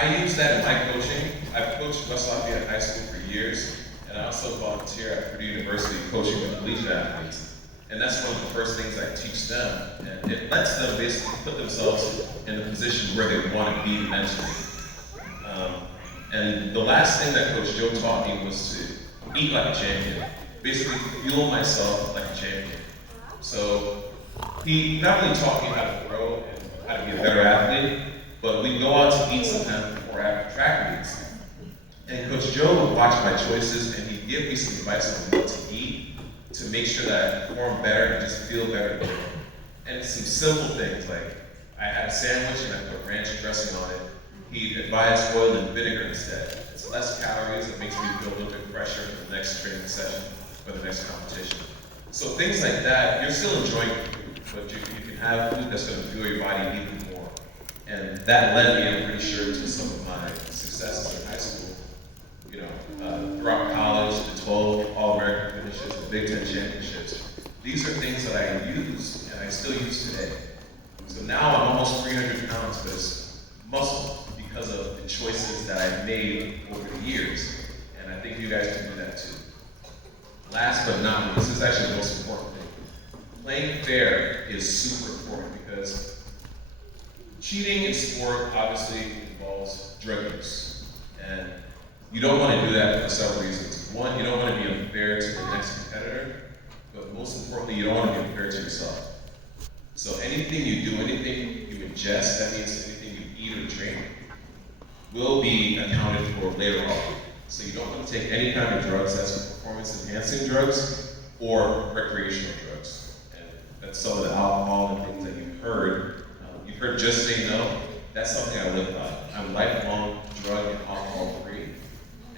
I use that in my coaching. I've coached West Lafayette High School for years, and I also volunteer at Purdue University coaching the collegiate athletes. And that's one of the first things I teach them, and it lets them basically put themselves in a position where they want to be mentally. And the last thing that Coach Joe taught me was to eat like a champion, basically fuel myself like a champion. So he not only taught me how to grow and how to be a better athlete, but we'd go out to eat sometimes before or after track meets. And Coach Joe would watch my choices and he'd give me some advice on what to eat to make sure that I perform better and just feel better. And some simple things like I had a sandwich and I put ranch dressing on it. He'd advise oil and vinegar instead. It's less calories, it makes me feel a little bit fresher for the next training session, for the next competition. So things like that, you're still enjoying food, but you can have food that's going to fuel your body even more. And that led me, I'm pretty sure, to some of my successes in high school. You know, throughout college, the 12 All-American finishes, the Big Ten championships. These are things that I use, and I still use today. So now I'm almost 300 pounds, but it's muscle because of the choices that I've made over the years. And I think you guys can do that too. Last but not least, this is actually the most important thing. Playing fair is super important because cheating in sport obviously involves drug use. And you don't want to do that for several reasons. One, you don't want to be unfair to the next competitor, but most importantly, you don't want to be unfair to yourself. So anything you do, anything you ingest, that means anything you eat or drink, will be accounted for later on. So you don't want to take any kind of drugs that's performance-enhancing drugs or recreational drugs. And that's some of the alcohol and things that you've heard. You've heard just say no. That's something I live by. I'm lifelong drug and alcohol free.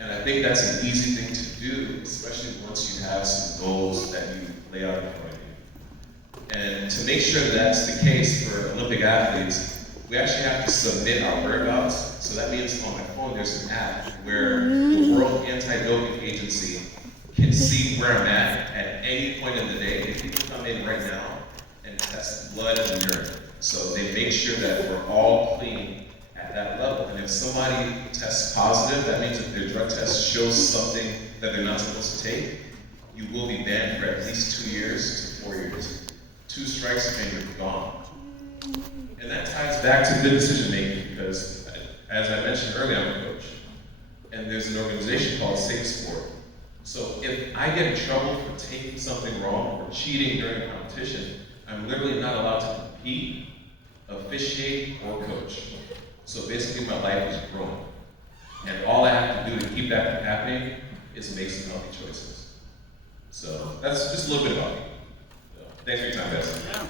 And I think that's an easy thing to do, especially once you have some goals that you lay out in front of you. And to make sure that that's the case for Olympic athletes, we actually have to submit our whereabouts. So that means on my phone there's an app where the World Anti-Doping Agency can see where I'm at any point in the day. If people come in right now and test blood and urine. So they make sure that we're all clean at that level. And if somebody tests positive, that means if their drug test shows something that they're not supposed to take, you will be banned for at least 2 years to 4 years. 2 strikes and you're gone. And that ties back to good decision making because, as I mentioned earlier, I'm a coach. And there's an organization called Safe Sport. So if I get in trouble for taking something wrong or cheating during a competition, I'm literally not allowed to compete, officiate, or coach. So basically my life is ruined. And all I have to do to keep that from happening is make some healthy choices. So that's just a little bit about me. So, thanks for your time, guys. Yeah.